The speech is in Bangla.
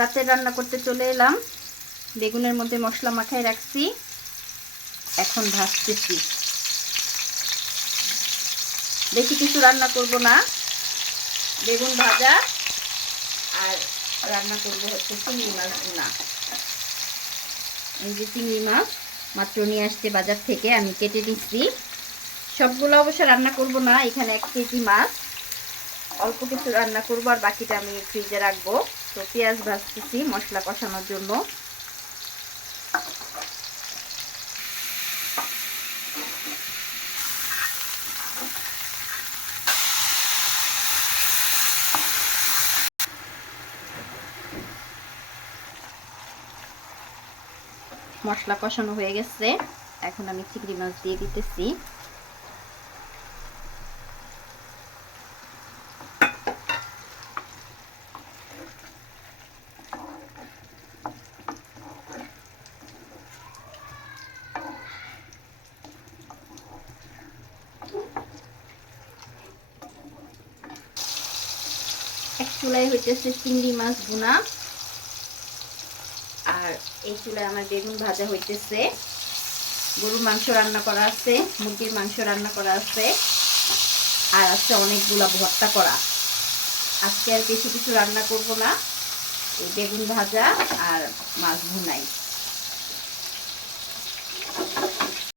রাতে রান্না করতে চলে এলাম। বেগুনের মধ্যে মশলা মাখায় রাখছি। এখন ভাজতেছি। বেশি কিছু রান্না করব না। বেগুন ভাজা আর রান্না করব হচ্ছে চিংড়ি মাছ না এই যে চিংড়ি মাছ, মাত্র নিয়ে আসছে বাজার থেকে, আমি কেটে দিচ্ছি সবগুলো অবশ্য রান্না করব না, এখানে এক কেজি মাছ। অল্প কিছু রান্না করব আর বাকিটা আমি ফ্রিজে রাখব। তো পেঁয়াজ ভাজতেছি মশলা কষানোর জন্য। মশলা কষানো হয়ে গেছে। এখন আমি চিংড়ি মাছ দিয়ে দিতেছি। এক চুলাই হইতেছে চিংড়ি মাছ ভুনা। আর এই চুলায় আমার বেগুন ভাজা হইতেছে। গরুর মাংস রান্না করা আছে, মুরগির মাংস রান্না করা আছে, আর আছে অনেকগুলা ভর্তা করা। আজকে আর বেশি কিছু রান্না করব না। এই বেগুন ভাজা আর মাছ ভুনাই।